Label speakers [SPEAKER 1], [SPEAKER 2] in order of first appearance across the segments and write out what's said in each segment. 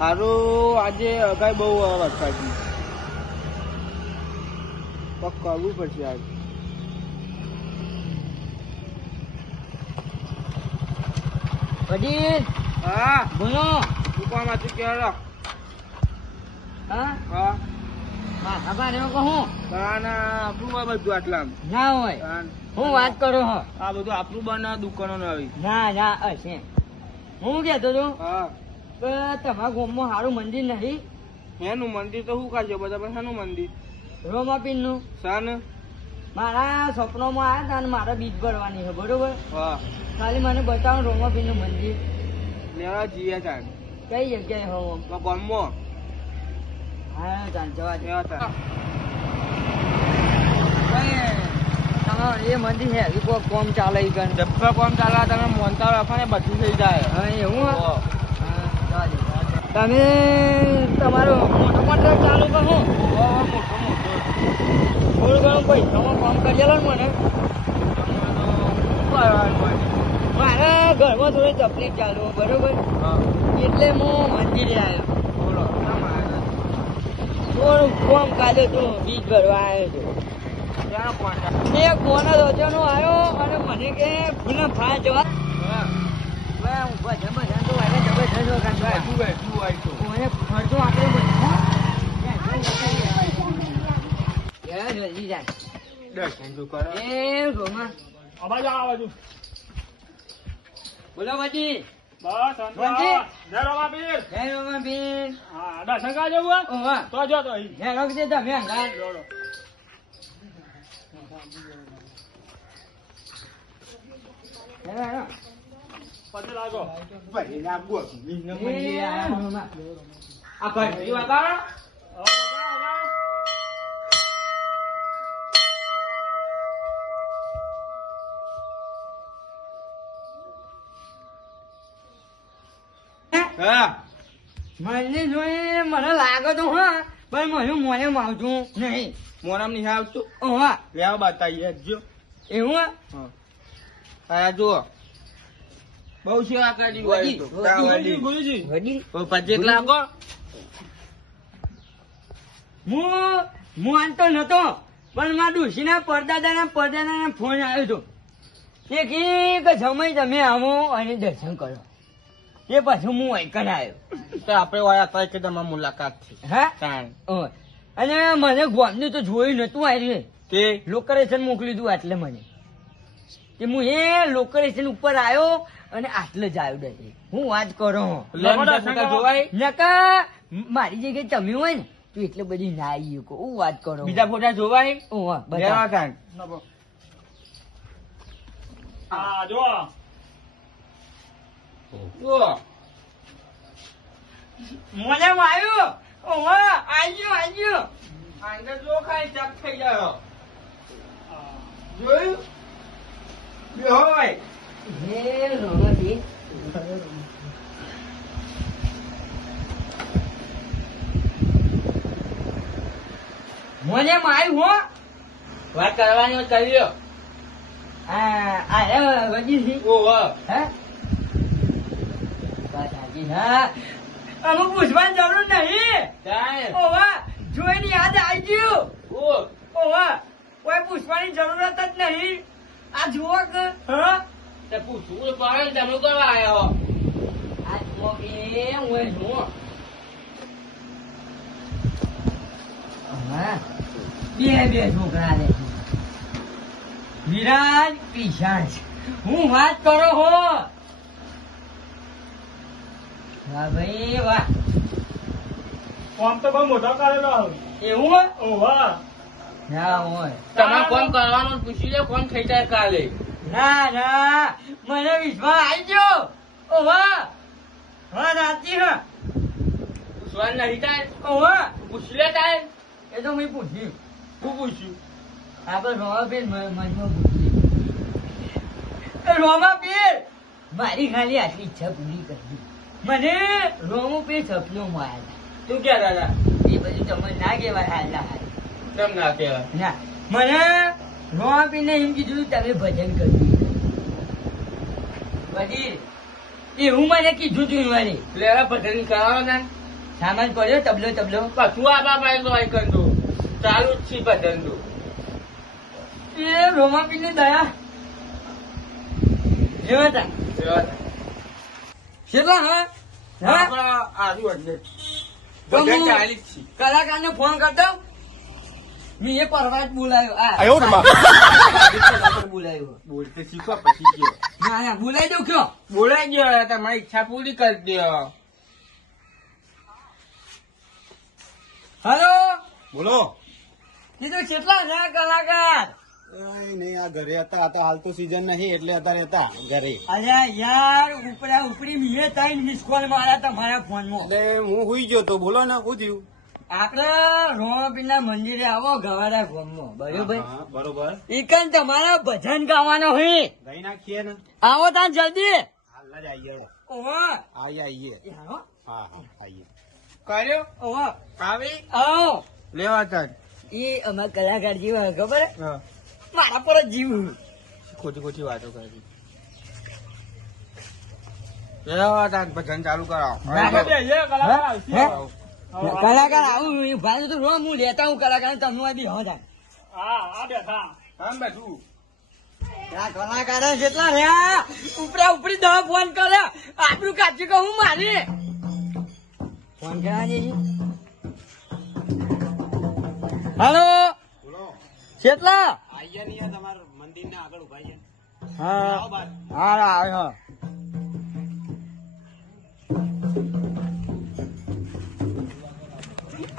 [SPEAKER 1] હારું આજે અગાઈ બહુ વરસાદ પગ કરવું પડશે આજે.
[SPEAKER 2] વડીલ
[SPEAKER 1] હા?
[SPEAKER 2] બોલો!
[SPEAKER 1] દુકાનમાંથી ક્યારે
[SPEAKER 2] હા?
[SPEAKER 1] હા?
[SPEAKER 2] આભાર ભારે કહું
[SPEAKER 1] તાના આપણું બધું આટલા
[SPEAKER 2] ના હોય. હું વાત કરું હો?
[SPEAKER 1] આ બધું આપણું બને દુકાનો આવી.
[SPEAKER 2] ના ના હશે. હું કહેતો છું
[SPEAKER 1] હા.
[SPEAKER 2] તમારા ગામમાં સારું મંદિર નહીં?
[SPEAKER 1] એનું મંદિર તો શું કાઢશે બધા પણ શાનું મંદિર?
[SPEAKER 2] રોમાપીરનું
[SPEAKER 1] શાન?
[SPEAKER 2] મારા સપનોમાં આવ્યા હતા અને મારે બીજ ભરવાની છે બરોબર?
[SPEAKER 1] હા.
[SPEAKER 2] ખાલી મને બતાવો રોમાપીરનું મંદિર.
[SPEAKER 1] લેવા જઈએ ચાલ
[SPEAKER 2] કઈ જગ્યાએ હો?
[SPEAKER 1] તો
[SPEAKER 2] હા ચાલ જવા દે. ચાલ એ મંદિર હે કોમ ચાલે
[SPEAKER 1] કોમ ચાલે તમે મોનતા રાખો ને બધું થઈ જાય.
[SPEAKER 2] હા એવું જવા. તમે તમારો મોટો કોન્ટ્રાક્ટ ચાલુ કરો.
[SPEAKER 1] મોટો મોટો.
[SPEAKER 2] થોડું ઘણું પૈસામાં કામ કરી આલો ને મને. મારા ઘરમાં થોડી તકલીફ ચાલુ બરોબર? એટલે હું મંદિરે આવ્યો થોડું કામ કાઢ્યો તો બીજ ભરવા આવ્યો છું? એક મોનો રોજાનો આવ્યો અને મને કે ભૂલે ફાય જવા
[SPEAKER 1] હું
[SPEAKER 2] ભજન ભજન તો વાગે જબરજસ્ત જાય. બોલો પછી
[SPEAKER 3] બસ જય રમાપીર
[SPEAKER 2] હે રોમા
[SPEAKER 3] હા દર્શન જવું?
[SPEAKER 2] ઓવા
[SPEAKER 3] તો જો તો.
[SPEAKER 2] હે રોક દે તમે હંગાત
[SPEAKER 3] જોડો.
[SPEAKER 2] હેલો હેલો
[SPEAKER 3] પછી લાગો
[SPEAKER 1] ભાઈ આ. હા
[SPEAKER 2] મને લાગે તો હા પણ મને મોને માવતું નહીં
[SPEAKER 1] મોરામ નહીં આવતું
[SPEAKER 2] હા
[SPEAKER 1] લેવા બતાવીએ જો
[SPEAKER 2] એવું હે?
[SPEAKER 1] આ જુઓ બહુ સેવા કરી કાં
[SPEAKER 3] ગુરુજી.
[SPEAKER 2] વડીલ?
[SPEAKER 1] તો લાગો
[SPEAKER 2] હું હું આનતો નતો પણ મારા ડોશીના પરદાદાના પરદાદાના ફોન આવ્યો હતો. એ કે કે સમય તમે આવો અને દર્શન કરો. એ પાછું હું વૈકન આવ્યો.
[SPEAKER 1] તો આપણે વાયા હતા કે તમારી મુલાકાત થઈ
[SPEAKER 2] હા? અને મને ગોમનું તો જોયું નતું આવ્યું
[SPEAKER 1] તે?
[SPEAKER 2] લોકેશન મોકલી દઉં એટલે મને. કે હું એ લોકેશન ઉપર આવ્યો અને આટલે જ આવ્યું ડાયરેક્ટ. હું વાત કરો.
[SPEAKER 1] જોવાય.
[SPEAKER 2] નકા મારી જગ્યાએ તમે હોય ને તો એટલે બધી ના આવી શકો હું વાત કરો.
[SPEAKER 1] બીજા ફોટા જોવાય?
[SPEAKER 2] હું
[SPEAKER 1] લેવા
[SPEAKER 2] બતાવો.
[SPEAKER 3] હા જો
[SPEAKER 1] જુઓ.
[SPEAKER 2] મને આવ્યો? ઓવા આજો આજો
[SPEAKER 1] અંદર જો ખાઈ ચક થઈ જાય જોયું? બેહો ભાઈ
[SPEAKER 2] હે રોમતી મને માર્યું હો.
[SPEAKER 1] વાત કરવાની કરી લ્યો.
[SPEAKER 2] આ આ હે વજી છે
[SPEAKER 1] ઓહો
[SPEAKER 2] હે? સાચી હા. અમુક પૂછવાની જરૂર નહીં. ઓવા જોઈને યાદ આવી ગયું. ઓવા કોઈ પૂછવાની જરૂરત જ નહીં. આ જુઓ કે હા?
[SPEAKER 1] તે પૂછવું પડે ને તમે કરવા આયા હો?
[SPEAKER 2] આ જુઓ કે હું એ બે બે છોકરા ને વિરાજ પિશાચ. હું વાત કરો હો? વાહ ભાઈ વાહ.
[SPEAKER 3] ફોર્મ તો બહુ મોટો કરેલો
[SPEAKER 2] એવું હોય?
[SPEAKER 3] ઓહો.
[SPEAKER 2] ના હોય.
[SPEAKER 1] તમારે કોણ કરવાનું પૂછી લે કોણ થઈ જાય કાલે.
[SPEAKER 2] ના ના મને વિશ્વાસ આવી ગયો ઓવા હા સાચી હા.
[SPEAKER 1] પૂછવાનું નહીં થાય.
[SPEAKER 2] ઓવા
[SPEAKER 1] પૂછી લે તાય
[SPEAKER 2] એ તો મેં પૂછ્યું.
[SPEAKER 1] શું પૂછ્યું?
[SPEAKER 2] આપણે રોમાબેન મનમાં પૂછ્યું. રોમાબેન મારી ખાલી આટલી ઈચ્છા પૂરી કરી મને રોમુબેન સપનું આવ્યા
[SPEAKER 1] તું ક્યાં દાદા?
[SPEAKER 2] એ બધું તમને ના કહેવાય હાલના હાલ.
[SPEAKER 1] કેમ ના કહેવાય?
[SPEAKER 2] ના મને રોમાબેનને એમ કીધું તમે ભજન કર્યું બધી એવું મને કીધું તું મને
[SPEAKER 1] લેવા ભજન કરાવો ને?
[SPEAKER 2] સામાન પડ્યો તબલો તબલો.
[SPEAKER 1] કશું આ પાસે એનો આઈ કંદુ ચાલુ જ છે ભજન તો.
[SPEAKER 2] એ રોમાપી પીને દયા. જેવા તા કેટલા હા? હા?
[SPEAKER 1] આજુ છે.
[SPEAKER 2] કલાકાર ને ફોન કરતો મેં એ પરવા જ બોલાયો. આ. બોલાયો
[SPEAKER 1] બોલતે શીખો પછી ગયો
[SPEAKER 2] ના ના બોલાઈ દઉં કયો?
[SPEAKER 1] બોલાઈ ગયો તમારી ઈચ્છા પૂરી કરી દો
[SPEAKER 2] હલો?
[SPEAKER 4] બોલો.
[SPEAKER 2] કીધું કેટલા કલાકાર?
[SPEAKER 4] નહીં આ ઘરે હતા આ તો હાલ તો સીઝન નહીં એટલે અત્યારે હતા ઘરે.
[SPEAKER 2] અરે યાર ઉપરા ઉપરી મેં ત્રણ મિસ કોલ મારા તમારા ફોનમાં.
[SPEAKER 4] એટલે હું હુઈ ગયો તો બોલો ને હું થયું?
[SPEAKER 2] આપડે રોમાપીના મંદિરે આવો ગવાડા ગામમાં બરોબર?
[SPEAKER 4] બરોબર.
[SPEAKER 2] ઈકન તમારા ભજન ગાવાનો હોય
[SPEAKER 4] ગઈ નાખીએ ને.
[SPEAKER 2] આવો તાન જલ્દી.
[SPEAKER 4] હાલ જ
[SPEAKER 2] આઈએ.
[SPEAKER 4] હા હા
[SPEAKER 1] કર્યો? આવી
[SPEAKER 2] આવો.
[SPEAKER 1] લેવા તાર.
[SPEAKER 2] એ અમારા કલાકાર જેવા ખબર? મારા પર જીવ
[SPEAKER 1] ખોટી ખોટી વાતો કરી. લેવા તાર ભજન ચાલુ કરાવો.
[SPEAKER 3] કલાકાર? આવો,
[SPEAKER 2] ભાઈ તો રોમ હું લેતા હું કલાકાર તમને બી હો
[SPEAKER 3] હા, આ બેઠા.
[SPEAKER 1] આમ બેઠું.
[SPEAKER 2] કલાકાર કેટલા રહ્યા? ઉપરા ઉપરી દવા ફોન કરે આપણું કાચું કહું મારી? ફોન કરવા હાલો?
[SPEAKER 4] બોલો.
[SPEAKER 2] કેટલા?
[SPEAKER 4] આવીએ નહીં તમારા મંદિર ના આગળ ઊભા
[SPEAKER 2] હા. હા આવે હા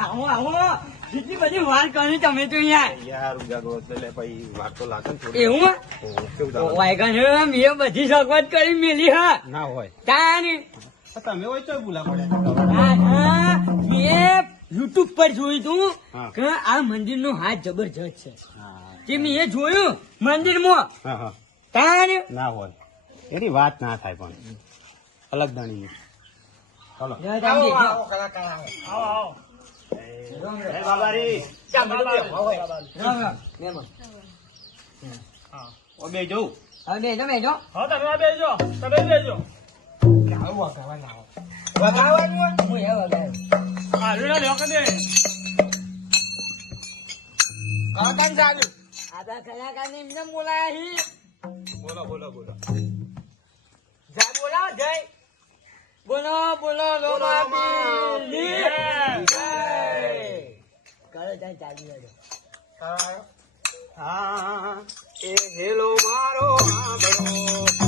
[SPEAKER 2] આવો આવો. કેટલી બધી વાર કરી તમે તો અહીંયા.
[SPEAKER 4] યાર ઉજાગરો એટલે પછી વાર તો લાગે થોડી.
[SPEAKER 2] એવું? મેં બધી સગવડ કરી મેલી હા.
[SPEAKER 4] ના હોય.
[SPEAKER 2] તાની
[SPEAKER 4] તમે હોય તો ભૂલા પડ્યા
[SPEAKER 2] હા, હા, મેં યુટ્યુબ પર જોયું તું કે આ મંદિર નો હાથ જબરજસ્ત છે. જે મેં એ જોયું મંદિરમાં
[SPEAKER 4] હા હા.
[SPEAKER 2] તાન
[SPEAKER 4] ના. હોય. એની વાત ના થાય પણ. અલગ દાણી ચલો
[SPEAKER 1] આવો આવો કલાકાર આવો
[SPEAKER 3] આવો,
[SPEAKER 4] બાબારી. ઓ બે જવું
[SPEAKER 2] હવે બેજો બેજો
[SPEAKER 3] હા, તમે આ બેસજો. તમે
[SPEAKER 1] વગાડવાનું હોય?
[SPEAKER 2] હું એ વગાડ્યો.
[SPEAKER 3] આ રીડા લ્યો કે દે.
[SPEAKER 1] કલાકાર ચાલુ.
[SPEAKER 2] આપણા કલાકારને એમને બોલાયા હી.
[SPEAKER 4] બોલો બોલો બોલો.
[SPEAKER 2] જય બોલાવો જય. બોલો બોલો રોમાપીરની જય.
[SPEAKER 4] હા એ હેલો મારો આંબળો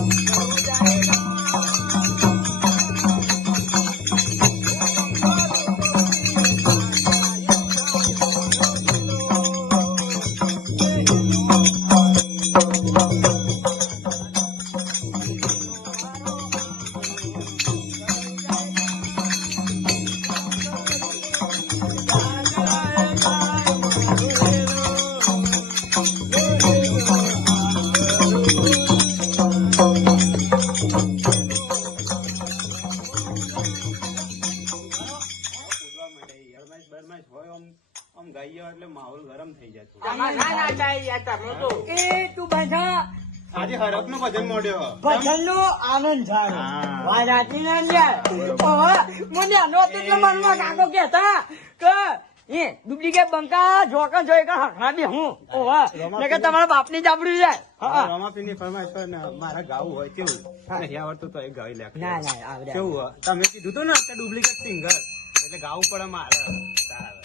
[SPEAKER 2] ભજનનો આનંદ થાય. સાચી ને મને આનો એટલે મનમાં કાકો કહેતા કે એ ડુપ્લિકેટ બંકા જોકા જોઈ કા હકડા બી હું ઓવા કે તમારા બાપની જાબડી જાય.
[SPEAKER 4] રમાપીની ફરમાઈશ પર મારે ગાવું હોય કેવું? નહીં આવડતું તો એ ગાઈ લે.
[SPEAKER 2] ના ના આવડે.
[SPEAKER 4] કેવું તમે કીધું તું ને કે ડુપ્લિકેટ સિંગર. એટલે ગાવું પડે મારે. તારા.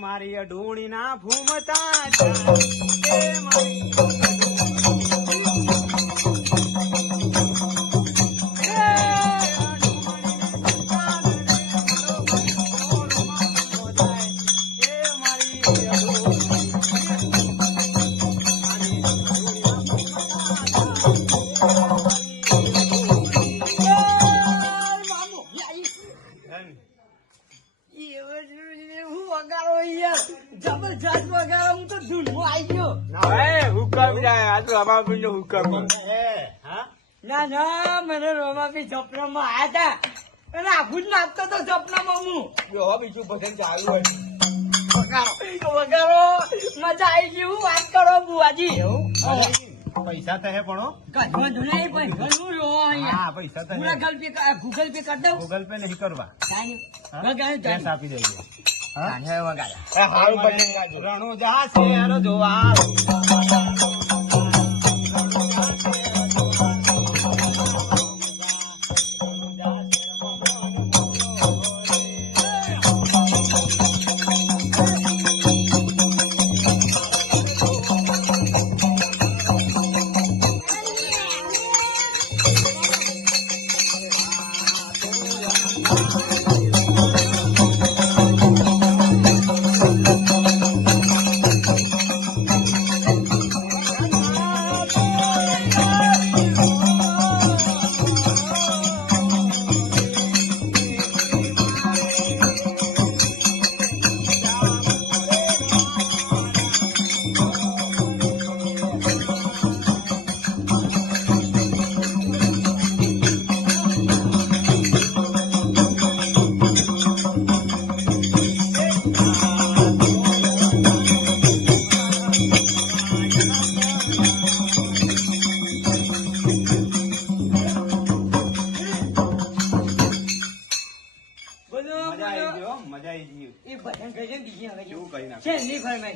[SPEAKER 4] મારી અડોણી ના ભૂમતા
[SPEAKER 2] યાર જબરજસ્ત વગાડો હું તો ધૂનમાં આવી ગયો.
[SPEAKER 1] એ હુકમ જાય આ તો અમારા પીનો હુકમ
[SPEAKER 4] હા?
[SPEAKER 2] ના ના મને રોમાપી સપનામાં આયા હતા અને આખું જ નાચતો તો સપનામાં હું.
[SPEAKER 1] જો બીજું ભજન ચાલુ હોય.
[SPEAKER 2] વગાડો વગાડો. મજા આવી ગઈ હું વાત કરો બુઆજી
[SPEAKER 4] મજા આવી ગઈ? પૈસા થશે પણ
[SPEAKER 2] કાઢવા નહીં પણ ઘણું રહ્યો અહીંયા.
[SPEAKER 4] હા પૈસા થશે
[SPEAKER 2] ગૂગલ પે ગૂગલ પે કરી દઉં.
[SPEAKER 4] ગૂગલ પે નહીં કરવા. આપી દેજો.
[SPEAKER 1] ગાજો.
[SPEAKER 4] રણુજા શેર જોવા.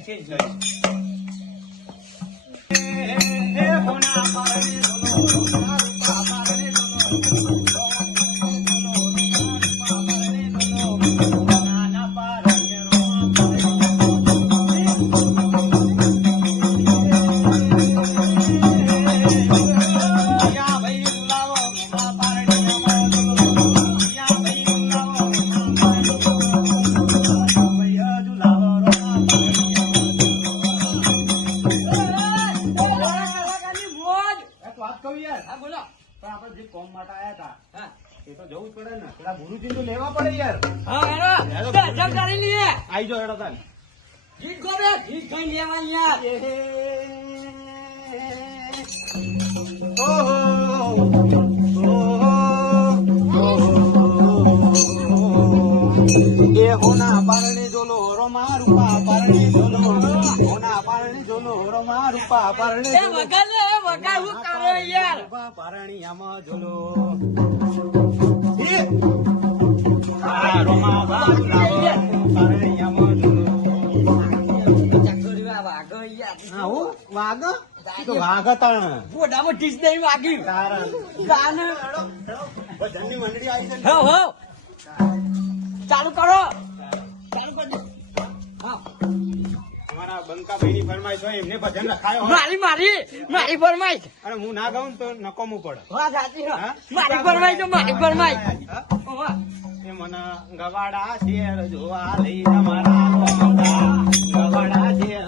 [SPEAKER 2] છે જ.
[SPEAKER 4] હે હેડો તાન
[SPEAKER 2] ગીત ગોબે, ગીત ગાઈ લેવાની યાર.
[SPEAKER 4] એ હોના પારણે જોલો રોમા રૂપા પારણી જોલો હોના પારણે જોલો રોમા રૂપા પારણી
[SPEAKER 2] એ વગલ એ વગાડ હું કરે યાર.
[SPEAKER 4] રૂપા આમાં જોલો.
[SPEAKER 2] વાગો.
[SPEAKER 4] હા હો તો
[SPEAKER 2] વાગ્યું.
[SPEAKER 4] તારા
[SPEAKER 2] કાન.
[SPEAKER 4] ભજનની મંડળી આવી છે ને.
[SPEAKER 2] હો, હો. ચાલુ કરો ચાલુ કરી. હા.
[SPEAKER 4] અમારા બંકાભાઈની ફરમાઈશ હોય એમને ભજન રખાયો
[SPEAKER 2] મારી મારી મારી ફરમાઈશ
[SPEAKER 4] અને હું ના ગાઉં ને તો નકોમું પડે
[SPEAKER 2] વાત સાચી.
[SPEAKER 4] હા?
[SPEAKER 2] મારી ફરમાઈશ તો મારી ફરમાઈશ
[SPEAKER 4] હા? મને ગવાડા શેર જોવા લઈ અમારા ગવાડા શેર